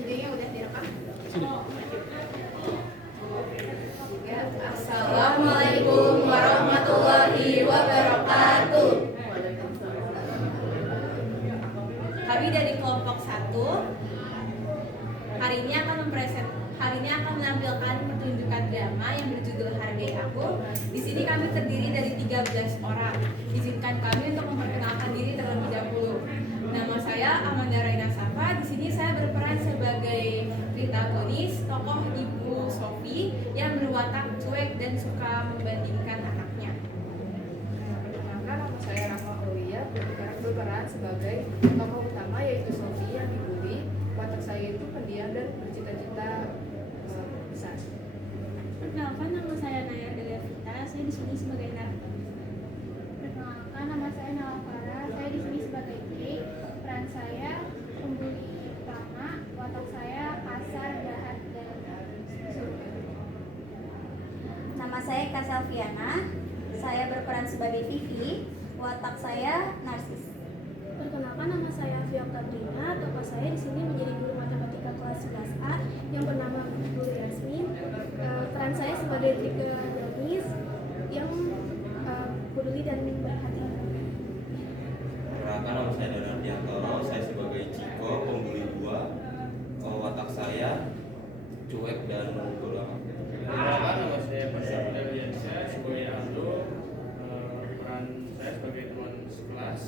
Videonya udah direkam? Assalamualaikum warahmatullahi wabarakatuh. Kami dari kelompok 1 hari ini akan menampilkan pertunjukan drama yang berjudul Hargai Aku. Di sini kami terdiri dari 13 orang. Izinkan kami untuk memperkenalkan diri terlebih dahulu. Nama saya Amanda Raina Safa. Di sini saya berperan sebagai Rita Tonis, tokoh Ibu Sofi yang berwatak cuek dan suka membandingkan anaknya. Perkenalkan, nama saya Rahma Aulia, berperan sebagai tokoh utama yaitu Sofi yang dibully. Watak saya itu pendiam dan bercita-cita besar. Perkenalkan, nama saya Naya Delia Vita. Saya di sini sebagai narator. Perkenalkan, nama saya Nala Farah. Saya di sini sebagai Kay. Peran saya pembuli utama. Watak saya kasar, jahat, dan surga. Nama saya Kasalviana. Saya berperan sebagai Vivi. Watak saya narsis. Perkenalkan, nama saya Fia Katrina. Tokoh saya di sini menjadi guru matematika kelas 11A yang bernama Bu Yasmin. Peran saya sebagai Trigger Donis yang peduli dan berhati. Perkenalkan, nama saya Danardiantoro. Saya sebagai Ciko, pembuli 2. Watak saya cuek dan bodoh amat. Perkenalkan, nama saya Pasar Dardiansyah sebagai Aldo. Peran saya sebagai teman sekelas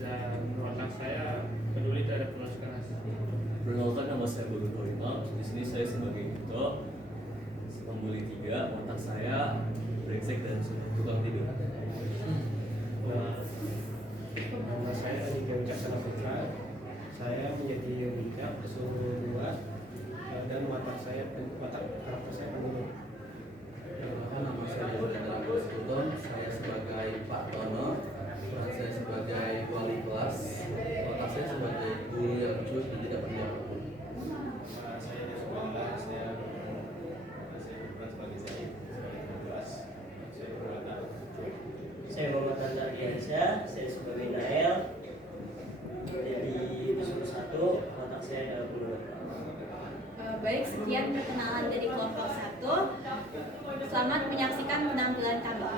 dan watak saya peduli terhadap teman sekelas. Perkenalkan, nama saya Bodo Korima. Di sini saya sebagai Dito, pembuli 3. Watak saya brengsek dan tukang tidur. Nama saya Andika Wicaksana Putra. Saya menjadi bijak pesuruh 2 dan watak karakter saya penuh. Perkenalkan, nama saya Daniel Sultan. Saya sebagai Pak Tono. Peran saya sebagai wali kelas. Watak saya sebagai guru yang cuek dan tidak pernah apapun. Saya berperan sebagai Zaid, sebagai kelas. Saya berwatak cuek. Saya Muhammad Dardiansyah, saya sebagai Nael dari Bisma 1, watak saya adalah guru. Baik, sekian perkenalan dari kelompok 1. Selamat menyaksikan penampilan kami.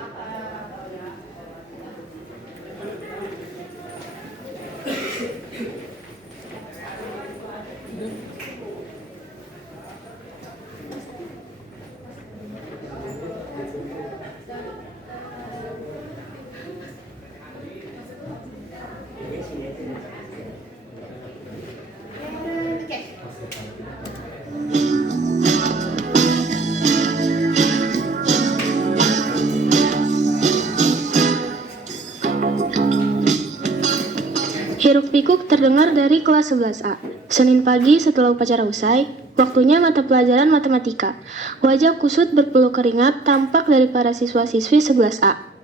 Hiruk-pikuk terdengar dari kelas 11A. Senin pagi setelah upacara usai, waktunya mata pelajaran matematika. Wajah kusut berpeluh keringat tampak dari para siswa-siswi 11A.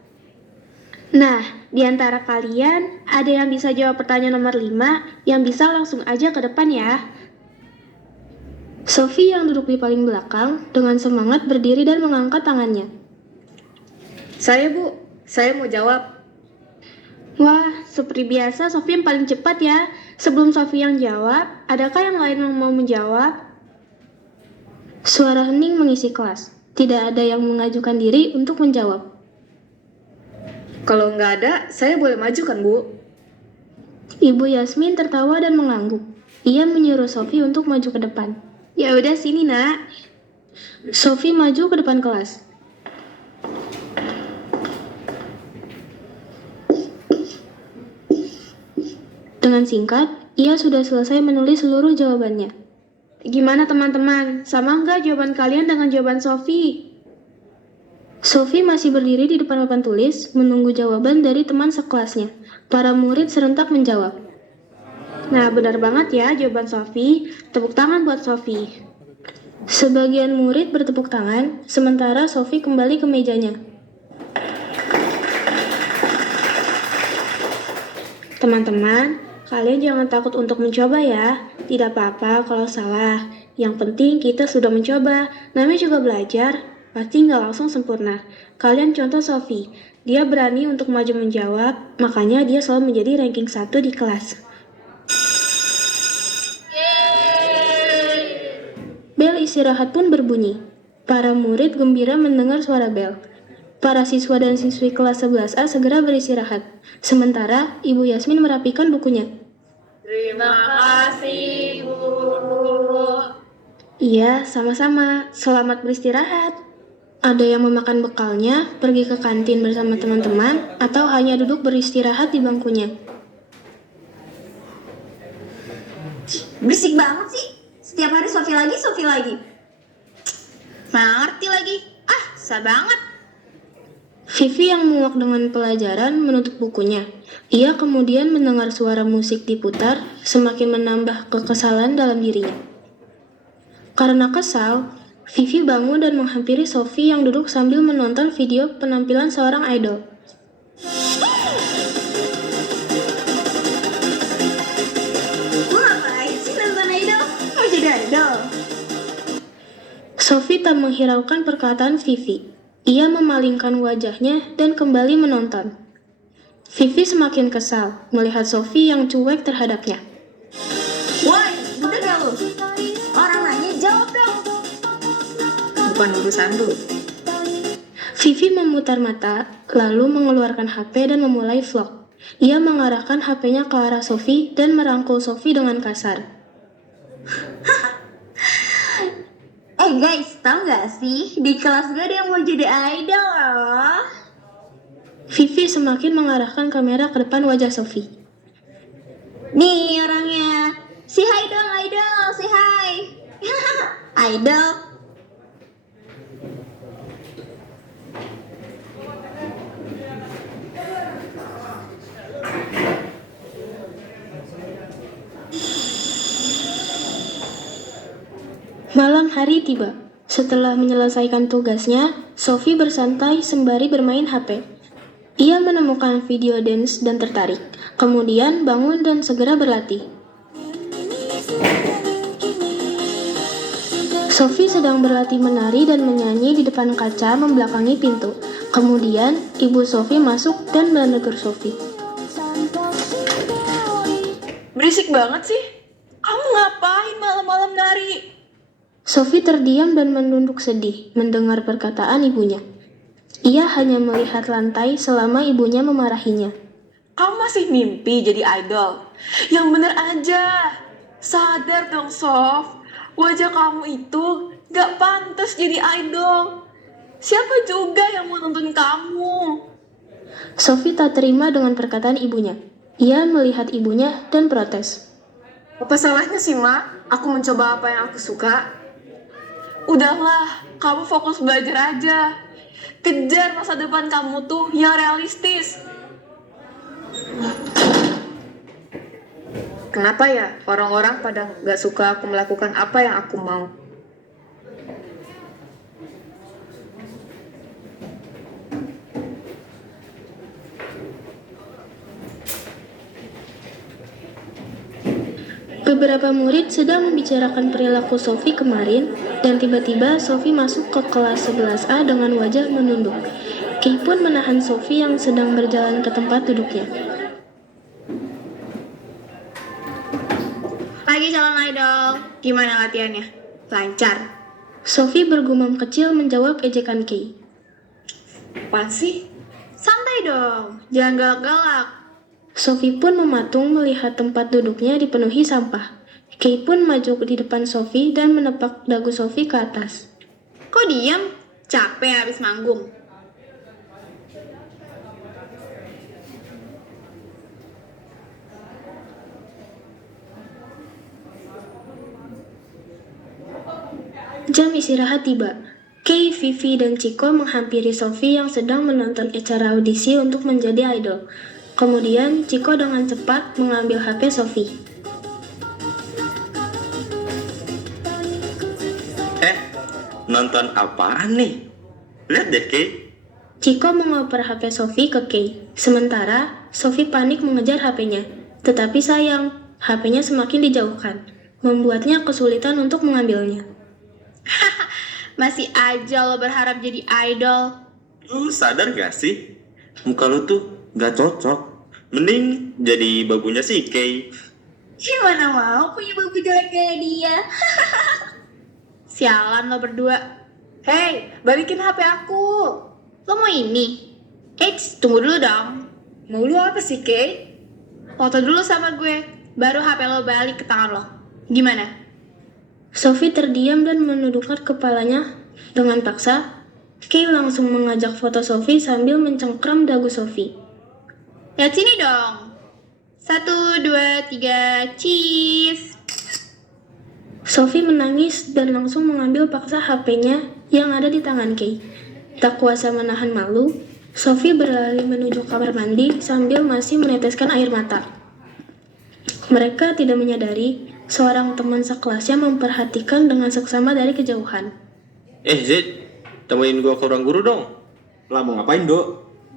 Nah, di antara kalian ada yang bisa jawab pertanyaan nomor 5 yang bisa langsung aja ke depan ya. Sofi yang duduk di paling belakang dengan semangat berdiri dan mengangkat tangannya. Saya Bu, saya mau jawab. Wah, seperti biasa Sofi yang paling cepat ya. Sebelum Sofi yang jawab, adakah yang lain yang mau menjawab? Suara hening mengisi kelas. Tidak ada yang mengajukan diri untuk menjawab. Kalau nggak ada, saya boleh maju kan Bu? Ibu Yasmin tertawa dan mengangguk. Ia menyuruh Sofi untuk maju ke depan. Ya udah sini nak. Sofi maju ke depan kelas. Dengan singkat, ia sudah selesai menulis seluruh jawabannya. Gimana teman-teman? Sama nggak jawaban kalian dengan jawaban Sofi? Sofi masih berdiri di depan papan tulis, menunggu jawaban dari teman sekelasnya. Para murid serentak menjawab. Nah, benar banget ya jawaban Sofi. Tepuk tangan buat Sofi. Sebagian murid bertepuk tangan, sementara Sofi kembali ke mejanya. Teman-teman, kalian jangan takut untuk mencoba ya. Tidak apa-apa kalau salah. Yang penting kita sudah mencoba. Namanya juga belajar. Pasti nggak langsung sempurna. Kalian contoh Sofi. Dia berani untuk maju menjawab, makanya dia selalu menjadi ranking 1 di kelas. Bel istirahat pun berbunyi. Para murid gembira mendengar suara bel. Para siswa dan siswi kelas 11A segera beristirahat. Sementara Ibu Yasmin merapikan bukunya. Terima kasih, Guru. Iya, sama-sama. Selamat beristirahat. Ada yang memakan bekalnya, pergi ke kantin bersama teman-teman, atau hanya duduk beristirahat di bangkunya. Berisik banget sih. Setiap hari Sofi lagi. Mana ngerti lagi. Susah banget. Vivi yang muak dengan pelajaran menutup bukunya. Ia kemudian mendengar suara musik diputar, semakin menambah kekesalan dalam dirinya. Karena kesal, Vivi bangun dan menghampiri Sofi yang duduk sambil menonton video penampilan seorang idol. Lu ngapain sih nonton idol? Mau jadi idol? Sofi tak menghiraukan perkataan Vivi. Ia memalingkan wajahnya dan kembali menonton. Vivi semakin kesal melihat Sofi yang cuek terhadapnya. Woi, udah gak lu? Orang nanya jawab dong. Bukan urusan lu. Vivi memutar mata, lalu mengeluarkan HP dan memulai vlog. Ia mengarahkan HP-nya ke arah Sofi dan merangkul Sofi dengan kasar. Guys, tau gak sih? Di kelas gue ada yang mau jadi idol loh. Vivi semakin mengarahkan kamera ke depan wajah Sofi. Nih orangnya. Say hi dong, idol. Say hi. Idol. Malam hari tiba. Setelah menyelesaikan tugasnya, Sofi bersantai sembari bermain HP. Ia menemukan video dance dan tertarik. Kemudian bangun dan segera berlatih. Sofi sedang berlatih menari dan menyanyi di depan kaca membelakangi pintu. Kemudian, ibu Sofi masuk dan menegur Sofi. Berisik banget sih. Kamu ngapain malam-malam nari? Sofi terdiam dan menunduk sedih mendengar perkataan ibunya. Ia hanya melihat lantai selama ibunya memarahinya. Kamu masih mimpi jadi idol? Yang bener aja. Sadar dong, Sof. Wajah kamu itu gak pantas jadi idol. Siapa juga yang mau nonton kamu? Sofi tak terima dengan perkataan ibunya. Ia melihat ibunya dan protes. Apa salahnya sih, Mak? Aku mencoba apa yang aku suka. Udahlah, kamu fokus belajar aja. Kejar masa depan kamu tuh yang realistis. Kenapa ya orang-orang pada gak suka aku melakukan apa yang aku mau? Beberapa murid sedang membicarakan perilaku Sofi kemarin, dan tiba-tiba Sofi masuk ke kelas 11A dengan wajah menunduk. Kei pun menahan Sofi yang sedang berjalan ke tempat duduknya. Pagi calon idol. Gimana latihannya? Lancar. Sofi bergumam kecil menjawab ejekan Kei. Apaan sih? Santai dong. Jangan galak-galak. Sofi pun mematung melihat tempat duduknya dipenuhi sampah. Kei pun maju di depan Sofi dan menepak dagu Sofi ke atas. Kok diam? Capek habis manggung. Jam istirahat tiba. Kei, Vivi, dan Ciko menghampiri Sofi yang sedang menonton acara audisi untuk menjadi idol. Kemudian, Ciko dengan cepat mengambil HP Sofi. Nonton apaan nih? Lihat deh, Kei. Ciko mengoper HP Sofi ke Kei. Sementara, Sofi panik mengejar HP-nya. Tetapi sayang, HP-nya semakin dijauhkan, membuatnya kesulitan untuk mengambilnya. Masih aja lo berharap jadi idol. Lu sadar gak sih? Muka lu tuh gak cocok. Mending jadi babunya si Kay. Gimana mau punya babu jelek kayak dia? Sialan lo berdua. Hei, balikin HP aku. Lo mau ini? Eits, tunggu dulu dong. Mau lu apa sih, Kay? Foto dulu sama gue, baru HP lo balik ke tangan lo. Gimana? Sophie terdiam dan menundukkan kepalanya dengan paksa. Kay langsung mengajak foto Sophie sambil mencengkram dagu Sophie. Lihat sini dong. 1, 2, 3, cheese. Sophie menangis dan langsung mengambil paksa HP-nya yang ada di tangan Kay. Tak kuasa menahan malu, Sophie berlari menuju kamar mandi sambil masih meneteskan air mata. Mereka tidak menyadari seorang teman sekelasnya memperhatikan dengan seksama dari kejauhan. Zed, temenin gua ke ruang guru dong. Lah mau ngapain, Dok?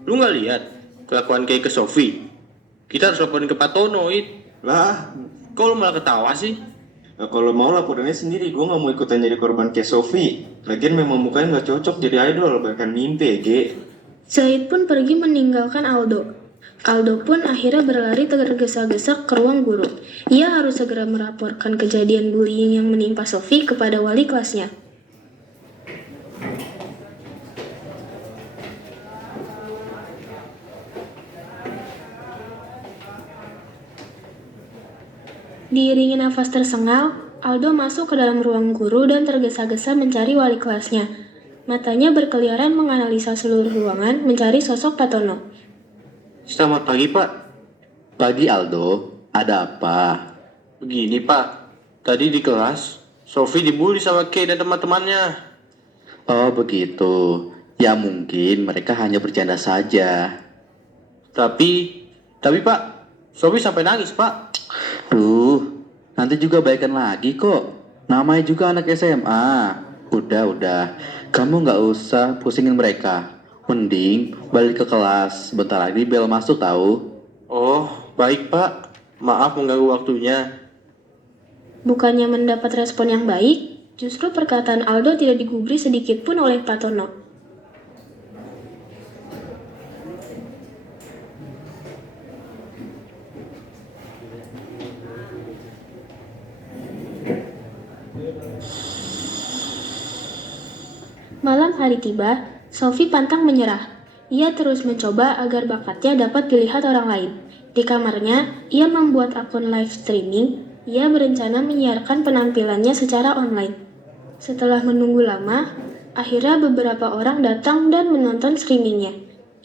Lu gak lihat kelakuan Kay ke Sophie? Kita harus laporin ke Pak Tono, Lah, kok lu malah ketawa sih? Nah, kalau mau laporannya sendiri, gue gak mau ikutan jadi korban kayak Sophie. Lagian memang mukanya gak cocok jadi idol, bahkan mimpi, Zaid pun pergi meninggalkan Aldo. Aldo pun akhirnya berlari tergesa-gesa ke ruang guru. Ia harus segera melaporkan kejadian bullying yang menimpa Sophie kepada wali kelasnya. Diiringi nafas tersengal, Aldo masuk ke dalam ruang guru dan tergesa-gesa mencari wali kelasnya. Matanya berkeliaran menganalisa seluruh ruangan mencari sosok Pak Tono. Selamat pagi, Pak. Pagi Aldo, ada apa? Begini, Pak. Tadi di kelas, Sophie dibully sama Kay dan teman-temannya. Oh begitu, ya mungkin mereka hanya bercanda saja. Tapi Pak, Sophie sampai nangis, Pak. Duh, nanti juga baikan lagi kok. Namanya juga anak SMA. Udah, kamu nggak usah pusingin mereka. Mending balik ke kelas. Bentar lagi bel masuk tahu. Oh, baik, Pak. Maaf mengganggu waktunya. Bukannya mendapat respon yang baik, justru perkataan Aldo tidak digubri sedikit pun oleh Pak Tono. Malam hari tiba, Sophie pantang menyerah. Ia terus mencoba agar bakatnya dapat dilihat orang lain. Di kamarnya, ia membuat akun live streaming. Ia berencana menyiarkan penampilannya secara online. Setelah menunggu lama, akhirnya beberapa orang datang dan menonton streamingnya.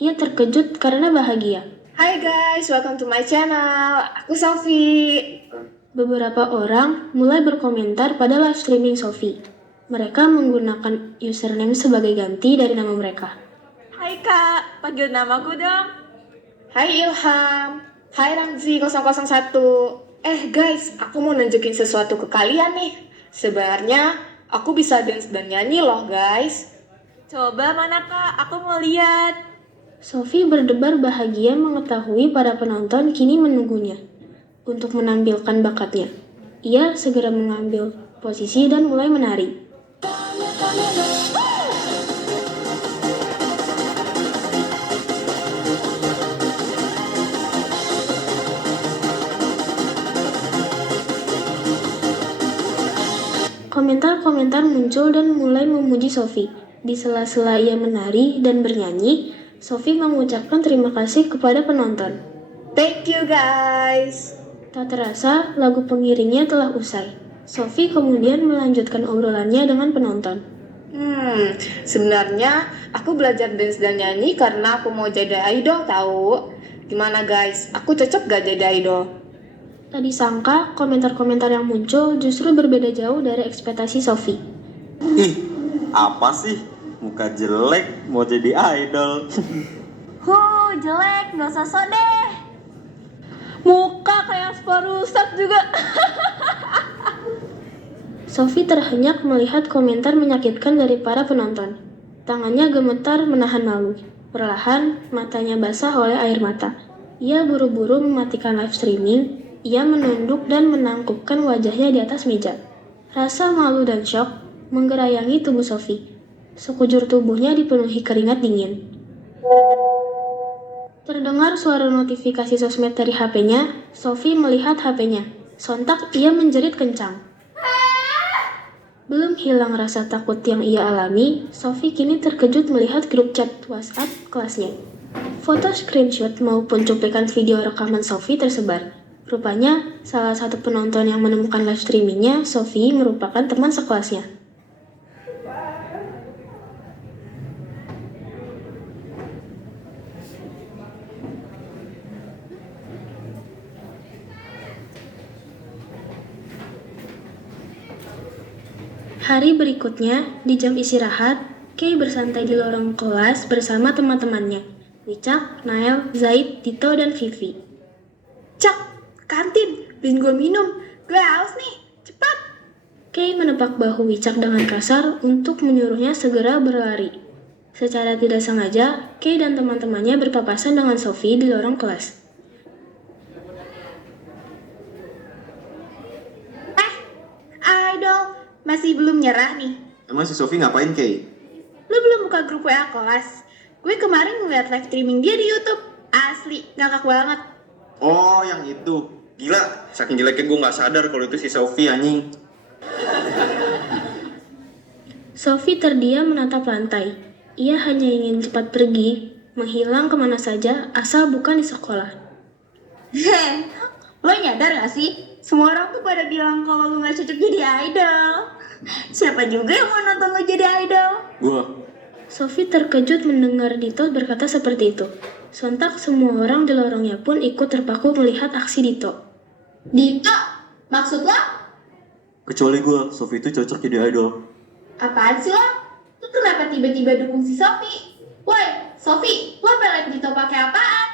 Ia terkejut karena bahagia. Hai guys, welcome to my channel. Aku Sophie. Beberapa orang mulai berkomentar pada live streaming Sophie. Mereka menggunakan username sebagai ganti dari nama mereka. Hai kak, panggil namaku dong. Hai Ilham. Hai Ramzi 001. Guys, aku mau nunjukin sesuatu ke kalian nih. Sebenarnya aku bisa dance dan nyanyi loh guys. Coba mana kak, aku mau lihat. Sophie berdebar bahagia mengetahui para penonton kini menunggunya untuk menampilkan bakatnya. Ia segera mengambil posisi dan mulai menari. Komentar-komentar muncul dan mulai memuji Sophie. Di sela-sela ia menari dan bernyanyi, Sophie mengucapkan terima kasih kepada penonton. Thank you guys. Tak terasa, lagu pengiringnya telah usai. Sophie kemudian melanjutkan obrolannya dengan penonton. Sebenarnya aku belajar dance dan nyanyi karena aku mau jadi idol tahu. Gimana guys, aku cocok gak jadi idol? Tak disangka, komentar-komentar yang muncul justru berbeda jauh dari ekspektasi Sophie. Apa sih? Muka jelek mau jadi idol. Jelek, gak usah sok deh. Muka kayak spor rusak juga. Sophie terhenyak melihat komentar menyakitkan dari para penonton. Tangannya gemetar menahan malu. Perlahan, matanya basah oleh air mata. Ia buru-buru mematikan live streaming. Ia menunduk dan menangkupkan wajahnya di atas meja. Rasa malu dan syok menggerayangi tubuh Sophie. Sekujur tubuhnya dipenuhi keringat dingin. Terdengar suara notifikasi sosmed dari HP-nya, Sophie melihat HP-nya. Sontak ia menjerit kencang. Belum hilang rasa takut yang ia alami, Sophie kini terkejut melihat grup chat WhatsApp kelasnya. Foto screenshot maupun cuplikan video rekaman Sophie tersebar. Rupanya, salah satu penonton yang menemukan live streamingnya, Sophie, merupakan teman sekelasnya. Hari berikutnya, di jam istirahat, Kay bersantai di lorong kelas bersama teman-temannya, Wicak, Nael, Zaid, Tito, dan Vivi. Cak, kantin, beliin gue minum. Gue haus nih, cepat. Kay menepak bahu Wicak dengan kasar untuk menyuruhnya segera berlari. Secara tidak sengaja, Kay dan teman-temannya berpapasan dengan Sophie di lorong kelas. Idol, masih belum nyerah nih. Emang si Sophie ngapain, Kay? Lu belum buka grup WA kelas? Gue kemarin ngeliat live streaming dia di YouTube. Asli, ngakak banget. Oh, yang itu. Gila, saking jeleknya gue gak sadar kalau itu si Sophie, anjing. Sophie terdiam menatap lantai. Ia hanya ingin cepat pergi, menghilang kemana saja asal bukan di sekolah. Heh, lo nyadar gak sih? Semua orang tuh pada bilang kalau lu gak cocok jadi idol. Siapa juga yang mau nonton lo jadi idol? Gue. Sophie terkejut mendengar Dito berkata seperti itu. Sontak semua orang di lorongnya pun ikut terpaku melihat aksi Dito. Dito, maksud lo? Kecuali gue, Sophie itu cocok jadi idol. Apaan sih lo? Lu kenapa tiba-tiba dukung si Sophie? Woi, Sophie, lo pelet Dito pakai apaan?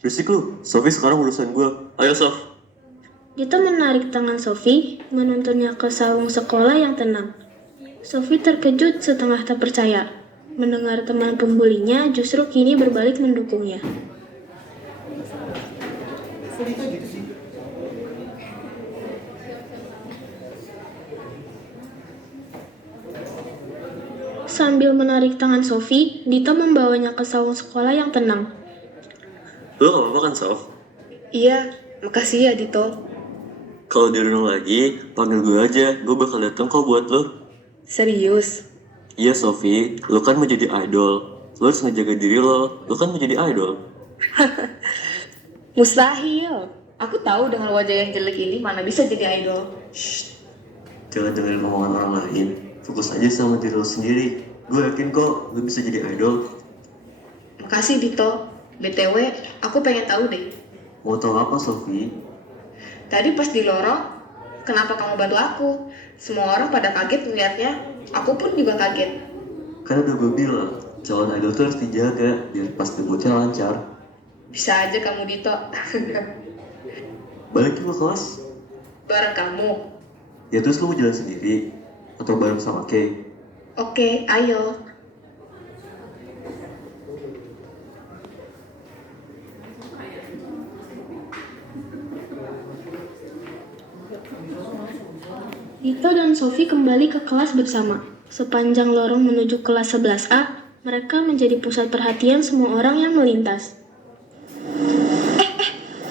Berisik lu, Sophie sekarang urusan gue. Ayo, Sof. Dito menarik tangan Sophie, menuntunnya ke saung sekolah yang tenang. Sophie terkejut setengah tak percaya. Mendengar teman pembulinya justru kini berbalik mendukungnya. Sambil menarik tangan Sophie, Dito membawanya ke saung sekolah yang tenang. Lo gak apa-apa kan, Sof? Iya, makasih ya Dito. Kalau dirundung lagi, panggil gue aja. Gue bakal datang kok buat lo. Serius? Iya, Sophie. Lo kan mau jadi idol. Lo harus ngejaga diri lo. Lo kan mau jadi idol. Mustahil. Aku tahu dengan wajah yang jelek ini mana bisa jadi idol. Shh. Jangan dengerin omongan orang lain. Fokus aja sama diri lo sendiri. Gue yakin kok lo bisa jadi idol. Makasih Dito. BTW, aku pengen tahu deh. Mau tau apa, Sophie? Tadi pas di lorong, kenapa kamu bantu aku? Semua orang pada kaget melihatnya. Aku pun juga kaget. Kan udah gue bilang, calon idol tuh harus dijaga biar pas debutnya lancar. Bisa aja kamu Dito. Balik ke kelas. Bareng kamu. Ya terus lo mau jalan sendiri? Atau bareng sama Kay? Oke, ayo. Dito dan Sophie kembali ke kelas bersama. Sepanjang lorong menuju kelas 11A, mereka menjadi pusat perhatian semua orang yang melintas.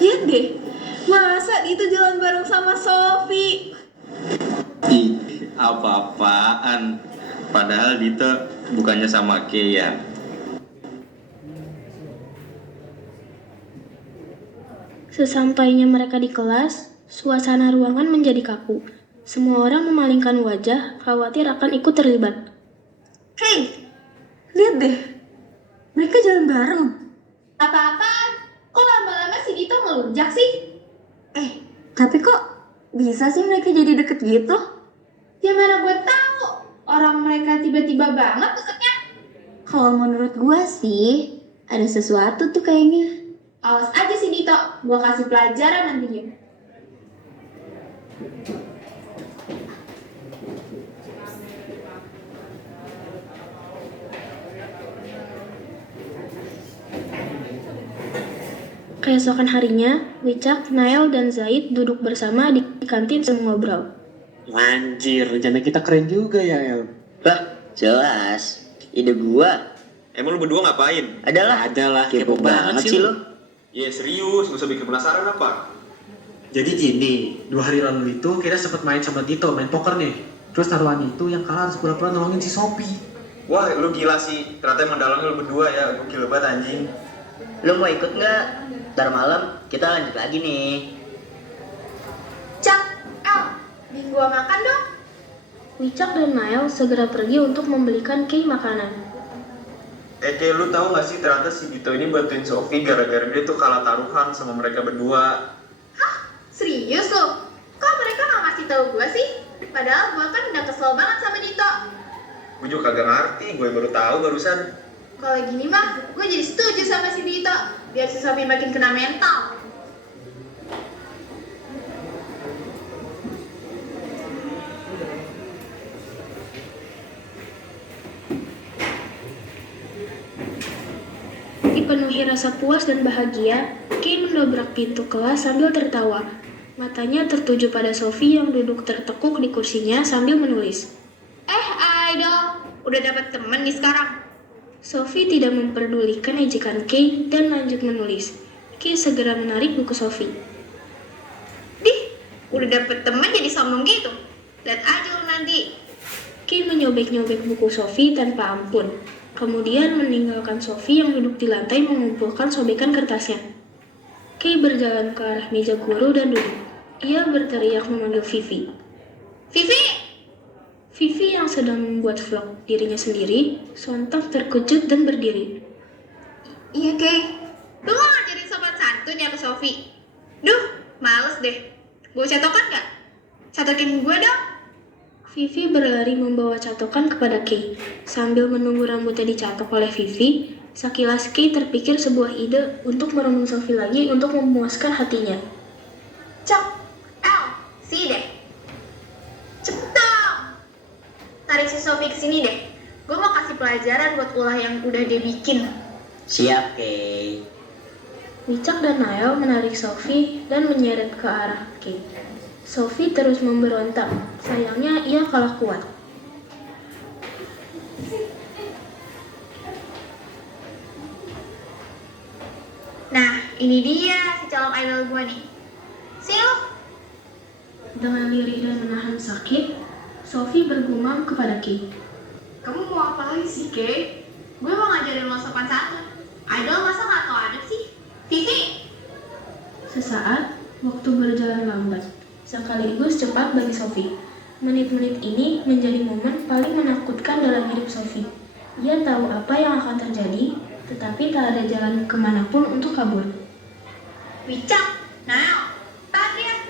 Lihat deh. Masa Dito jalan bareng sama Sophie? Ih, apa-apaan. Padahal Dito bukannya sama Kay ya. Sesampainya mereka di kelas, suasana ruangan menjadi kaku. Semua orang memalingkan wajah, khawatir akan ikut terlibat. Hei, lihat deh. Mereka jalan bareng. Apa-apaan? Kok lama-lama si Dito ngelunjak sih? Tapi kok bisa sih mereka jadi deket gitu? Ya mana gue tahu. Orang mereka tiba-tiba banget deketnya. Kalau menurut gue sih, ada sesuatu tuh kayaknya. Awas aja si Dito, gue kasih pelajaran nantinya. Keesokan harinya, Wicak, Nael, dan Zaid duduk bersama di kantin sambil ngobrol. Anjir, rencana kita keren juga ya, El. Bah, jelas. Ide gua. Emang lu berdua ngapain? Adalah, kepo banget sih lo. Ya serius, gak usah bikin penasaran apa. Jadi gini, 2 hari lalu itu kita sempat main sama Dito, main poker nih. Terus taruhannya itu yang kalah harus pura-pura nolongin si Sophie. Wah, lu gila sih. Ternyata emang dalangnya lu berdua ya. Gokil banget anjing. Lo mau ikut nggak? Ntar malam kita lanjut lagi nih. Cak, El, bikin gua makan dong. Wicak dan Nael segera pergi untuk membelikan Kay makanan. Kay, lu tahu gak sih ternyata si Dito ini bantuin Sophie gara-gara dia tuh kalah taruhan sama mereka berdua. Hah? Serius lo? Kok mereka gak ngasih tahu gua sih? Padahal gua kan udah kesel banget sama Dito. Gue juga kagak ngerti, gue baru tahu barusan. Kalau gini mah, gue jadi setuju sama si Dito. Biar si Sophie makin kena mental. Dipenuhi rasa puas dan bahagia, Kay mendobrak pintu kelas sambil tertawa. Matanya tertuju pada Sophie yang duduk tertekuk di kursinya sambil menulis. Idol, udah dapet temen nih sekarang. Sophie tidak memperdulikan ejekan Kay dan lanjut menulis. Kay segera menarik buku Sophie. Dih, udah dapet temen jadi sombong gitu. Lihat aja lo nanti. Kay menyobek-nyobek buku Sophie tanpa ampun. Kemudian meninggalkan Sophie yang duduk di lantai mengumpulkan sobekan kertasnya. Kay berjalan ke arah meja guru dan duduk. Ia berteriak memanggil Vivi. Vivi! Vivi yang sedang membuat vlog dirinya sendiri, sontak terkejut dan berdiri. Iya, Kay. Lu mau ngajarin sopan santun ya ke Sophie? Duh, males deh. Bawa catokan gak? Catokin gue dong. Vivi berlari membawa catokan kepada Kay. Sambil menunggu rambutnya dicatok oleh Vivi, sekilas Kay terpikir sebuah ide untuk merenung Sophie lagi untuk memuaskan hatinya. Cok, El, sini deh. Cepet dong. Tarik si Sophie kesini deh. Gue mau kasih pelajaran buat ulah yang udah dia bikin. Siap, Kay. Wicak dan Nael menarik Sophie dan menyeret ke arah Kay. Sophie terus memberontak. Sayangnya ia kalah kuat. Nah, ini dia si calon idol gue nih. Sini lo. Dengan lirih dan menahan sakit, Sophie bergumam kepada Kay. Kamu mau apa lagi sih, Kay? Gue mau ngajarin lo sopan santun. Idol masa gak tau adab sih? Vivi! Sesaat, waktu berjalan lambat, sekaligus cepat bagi Sophie. Menit-menit ini menjadi momen paling menakutkan dalam hidup Sophie. Ia tahu apa yang akan terjadi, tetapi tak ada jalan kemanapun untuk kabur. Wicak, Nael, tahan.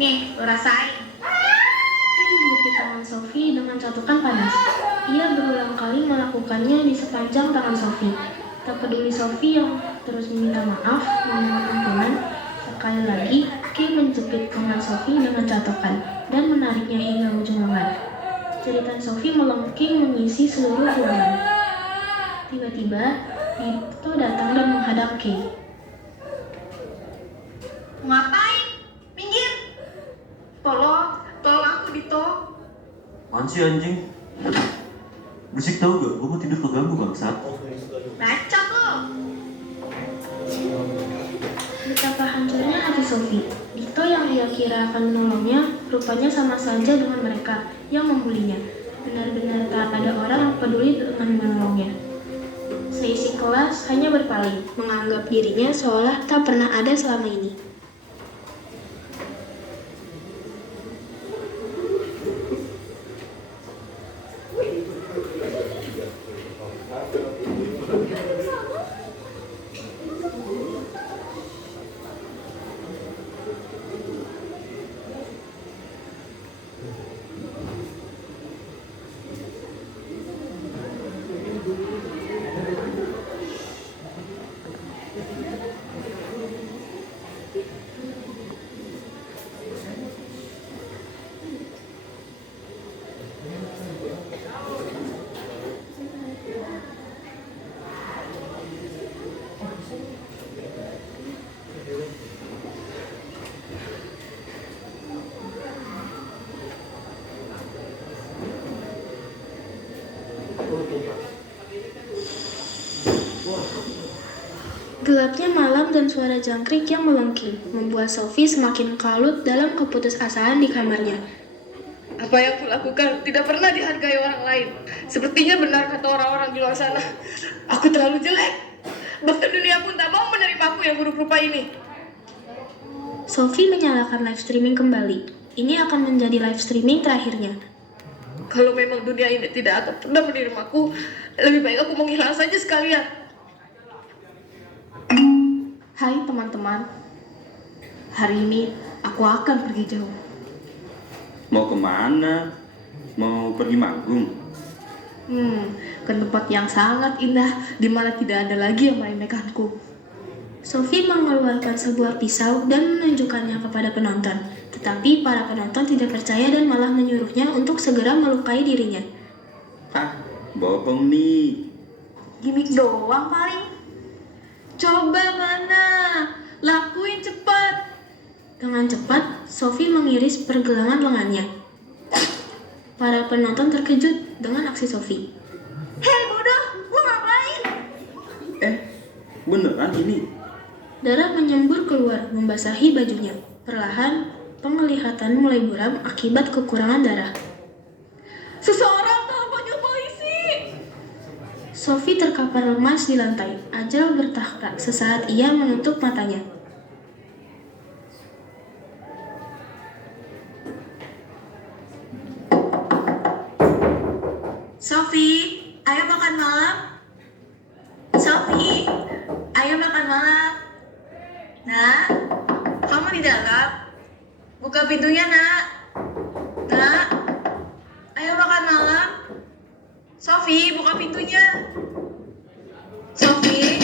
Nih, lo rasain. Kay menjepit tangan Sophie dengan catukan panas. Ia berulang kali melakukannya di sepanjang tangan Sophie. Tak peduli Sophie yang terus meminta maaf, memohon ampunan. Sekali lagi, Kay menjepit tangan Sophie dengan catokan dan menariknya hingga ujung lengan. Jeritan Sophie melengking mengisi seluruh ruangan. Tiba-tiba, Dito datang dan menghadap Kay. Ngapain? Minggir. Tolong aku Dito. Apaan sih anjing? Berisik tau gak? Gue mau tidur keganggu bangsat. Bacot lo. Betapa hancurnya hati Sophie. Dito yang ia kira akan menolongnya, rupanya sama saja dengan mereka yang membulinya. Benar-benar tak ada orang yang peduli dengan menolongnya. Seisi kelas hanya berpaling, menganggap dirinya seolah tak pernah ada selama ini. Gelapnya malam dan suara jangkrik yang melengking membuat Sophie semakin kalut dalam keputusasaan di kamarnya. Apa yang kulakukan tidak pernah dihargai orang lain. Sepertinya benar kata orang-orang di luar sana. Aku terlalu jelek. Bahkan dunia pun tak mau menerimaku yang buruk rupa ini. Sophie menyalakan live streaming kembali. Ini akan menjadi live streaming terakhirnya. Kalau memang dunia ini tidak akan pernah menerimaku, lebih baik aku menghilang saja sekalian. Hai teman-teman. Hari ini aku akan pergi jauh. Mau kemana? Mau pergi manggung? Ke tempat yang sangat indah di mana tidak ada lagi yang meremehkanku. Sophie mengeluarkan sebuah pisau dan menunjukkannya kepada penonton. Tetapi para penonton tidak percaya dan malah menyuruhnya untuk segera melukai dirinya. Bohong nih. Gimik doang paling. Coba mana? Lakuin cepat. Dengan cepat, Sophie mengiris pergelangan lengannya. Para penonton terkejut dengan aksi Sophie. Hei bodoh, lu ngapain? Beneran ini? Darah menyembur keluar, membasahi bajunya. Perlahan, penglihatan mulai buram akibat kekurangan darah. Seseorang panggil polisi. Sophie terkapar lemas di lantai. Ajal bertahta sesaat ia menutup matanya. Sophie, ayo makan malam. Sophie, ayo makan malam. Nak, kamu di dalam? Buka pintunya, Nak. Nak, ayo makan malam. Sophie, buka pintunya. Sophie.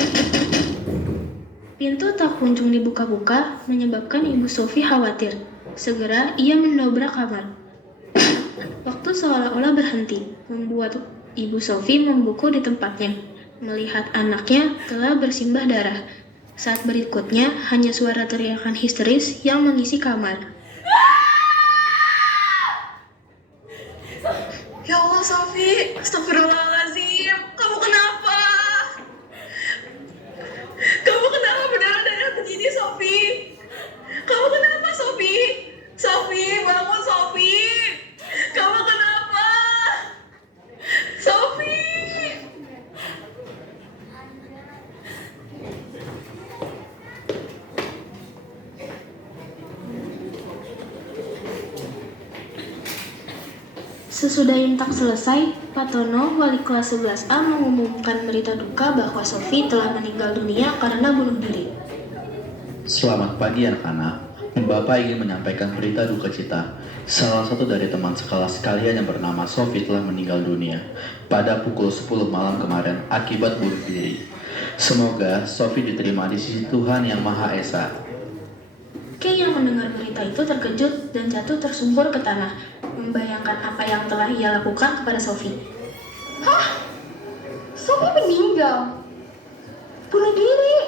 Pintu tak kunjung dibuka-buka, menyebabkan ibu Sophie khawatir. Segera ia mendobrak kamar. Waktu seolah-olah berhenti, membuat ibu Sophie membuku di tempatnya, melihat anaknya telah bersimbah darah. Saat berikutnya, hanya suara teriakan histeris yang mengisi kamar. Ya Allah, Sophie, astagfirullahaladzim. Kamu kenapa? Kamu kenapa berdarah-darah begini, Sophie? Kamu kenapa, Sophie? Sophie, bangun, Sophie. Kamu kenapa? Sophie. Sesudah imtak selesai, Pak Tono, wali kelas 11A mengumumkan berita duka bahwa Sophie telah meninggal dunia karena bunuh diri. Selamat pagi anak-anak. Bapak ingin menyampaikan berita duka cita. Salah satu dari teman sekelas kalian yang bernama Sophie telah meninggal dunia pada pukul 10 malam kemarin akibat bunuh diri. Semoga Sophie diterima di sisi Tuhan Yang Maha Esa. Kay yang mendengar berita itu terkejut dan jatuh tersungkur ke tanah, membayangkan apa yang telah ia lakukan kepada Sophie. Hah? Sophie meninggal? Bunuh diri?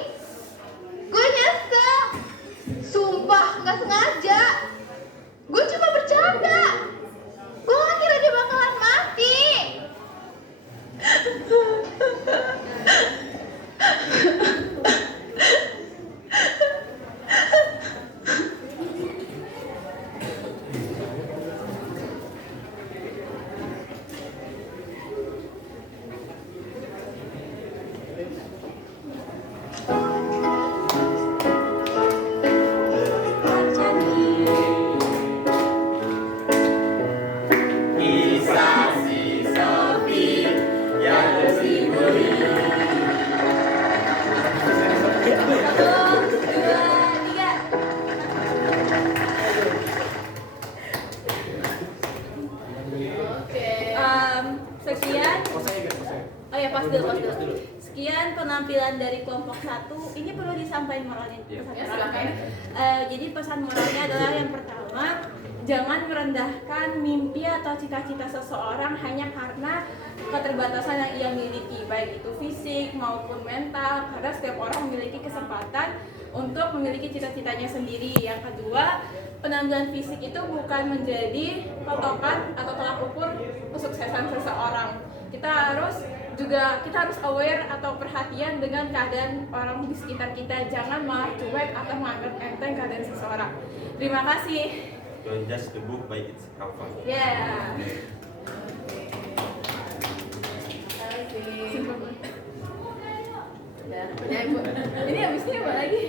Gue nyesel. Sumpah, gak sengaja. Gue cuma bercanda. Gue gak kira dia bakalan mati. Sekian penampilan dari kelompok 1. Ini perlu disampaikan moralnya. Jadi pesan moralnya adalah yang pertama, jangan merendahkan mimpi atau cita-cita seseorang hanya karena keterbatasan yang ia miliki, baik itu fisik maupun mental, karena setiap orang memiliki kesempatan untuk memiliki cita-citanya sendiri. Yang kedua, penampilan fisik itu bukan menjadi patokan atau tolak ukur kesuksesan seseorang. Kita harus juga kita harus aware atau perhatian dengan keadaan orang di sekitar kita. Jangan malah cuek atau menganggap enteng keadaan seseorang. Terima kasih. Don't judge the book by its cover. Yeah. Ya, Ibu. Ini habisnya apa lagi?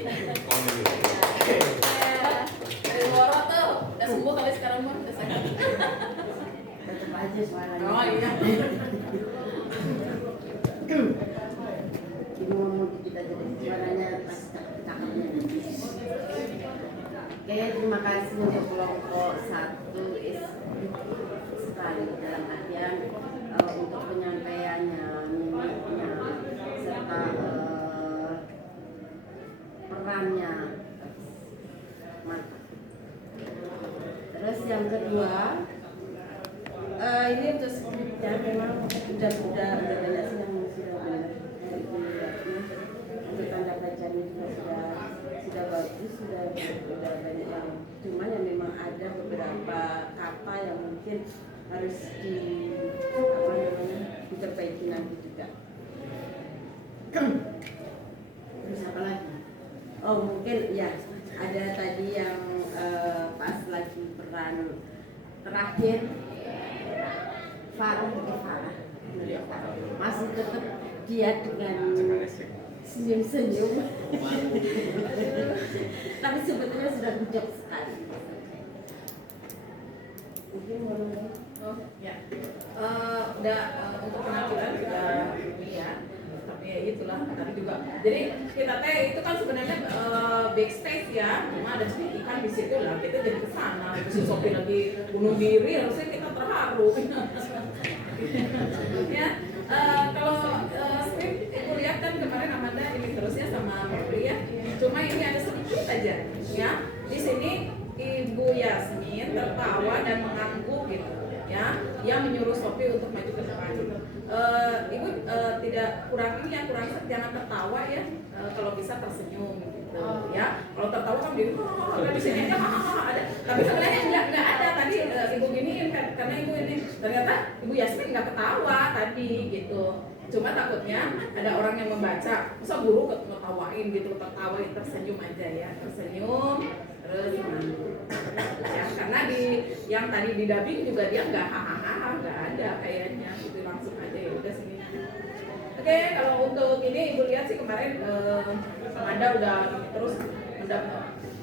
Dari Woro tuh udah sembuh kali sekarang mah udah sakit. Tetap aja suaranya. Oh iya. Ini ngomong kita jadi suaranya pas cakepnya. Oke, terima kasih untuk kelompok 1 sekali dalam artian untuk penyampaiannya, mimiknya, serta perannya. Mantap. Terus yang kedua, ini untuk ya memang sudah banyak sih yang sudah benar. Untuk tanda bacanya juga sudah bagus, sudah banyak yang cuma yang memang ada beberapa kata yang mungkin harus diperbaiki nanti juga. Terus apa lagi? Oh mungkin ya ada tadi yang pas lagi peran terakhir Farah masih tetap dia dengan senyum-senyum tapi sebetulnya sudah bijak sekali. Mungkin Oh ya, udah untuk penampilan sudah ini ya, tapi ya itulah tadi juga. Jadi kita teh itu kan sebenarnya backstage ya, cuma ada sedikit ikan di situ lah. Kita jadi kesana, si Sophie lagi bunuh diri, harusnya kita terharu. Ya, kalau skrip aku lihat kan kemarin Amanda ini terusnya sama Mary ya. Cuma ini ada sedikit aja ya. Di sini Ibu Yasmin tertawa dan mengangguk gitu ya, yang menyuruh Sophie untuk maju ke depan gitu. Ibu tidak kurang ini ya, kurang jangan tertawa ya, kalau bisa tersenyum gitu ya. Kalau tertawa kan di sini aja ada, tapi sebenarnya nggak ada tadi Ibu giniin kan, karena Ibu ini ternyata Ibu Yasmin nggak ketawa tadi gitu. Cuma takutnya ada orang yang membaca, masa guru ngetawain gitu, tertawain, tersenyum aja ya, tersenyum terus ya, karena di yang tadi di dubbing juga dia nggak hahaha, nggak ada kayaknya gitu, langsung aja ya udah sini. Oke, kalau untuk ini Ibu lihat sih kemarin Amanda udah terus udah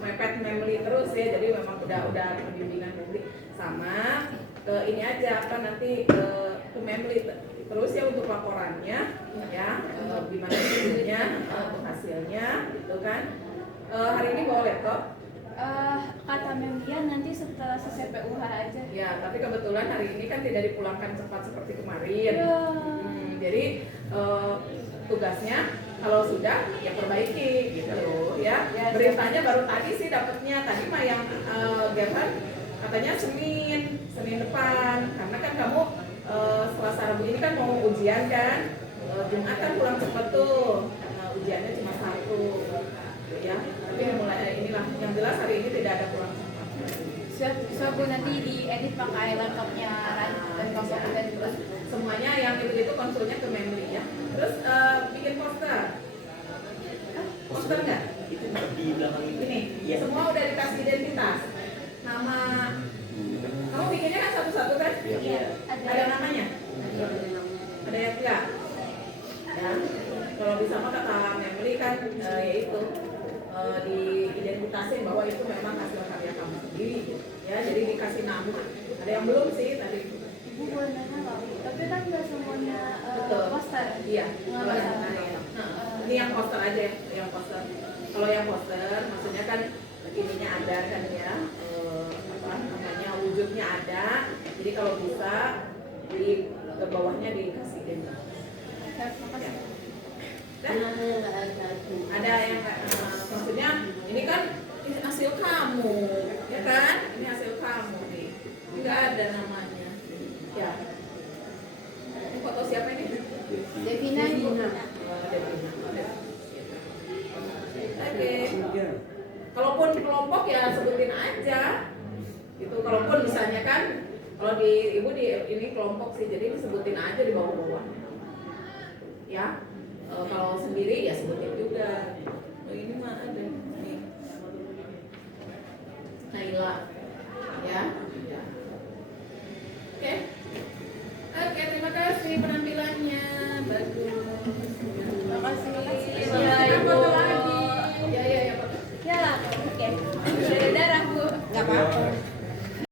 mepet memory terus ya, jadi memang udah pembimbingan memory sama ini aja apa nanti ke memory terus ya untuk laporannya ya, gimana hasilnya untuk hasilnya gitu kan. Hari ini bawa laptop. Kata Membian nanti setelah selesai PUH aja. Ya, tapi kebetulan hari ini kan tidak dipulangkan cepat seperti kemarin. Jadi tugasnya kalau sudah ya perbaiki gitu ya. Beritanya baru tadi sih dapatnya, tadi mah yang Gerhan katanya Senin depan, karena kan kamu Selasa Rabu ini kan mau ujian kan, Jumat kan pulang cepat tuh, ujiannya cuma 1 ya. Tapi mulai inilah yang jelas hari ini tidak ada pulang cepat. So Bu nanti diedit pakai laptopnya dan komputer dan juga semuanya yang itu konsulnya ke memory ya. Terus bikin poster. Poster nggak? Itu di belakang ini. Ya. Semua udah dikasih identitas. Nama. Kamu bikinnya kan satu-satu kan? Iya. Ada namanya? Ada yang enggak? Ya. Kalau bisa mah kata memory kan yaitu diidentitasin bahwa itu memang hasil karya kamu sendiri gitu. Ya, jadi dikasih nama. Ada yang belum sih tadi. Ibu boleh nanya nggak? Tapi kan nggak semuanya poster. Iya. Ini yang poster aja ya, yang poster. Kalau yang poster, maksudnya kan ininya ada kan ya, apa namanya wujudnya ada. Jadi kalau bisa di ke bawahnya dikasih identitas. Ya. Ada yang maksudnya ini kan hasil kamu, ya kan? Ini hasil kamu nih, nggak ada namanya. Ya. Ini foto siapa ini? Devina. Oke. Kalaupun kelompok ya sebutin aja. Gitu. Kalaupun misalnya kan, kalau di ibu di ini kelompok sih, jadi disebutin aja di bawah-bawah. ya. Kalau sendiri ya sebutin juga.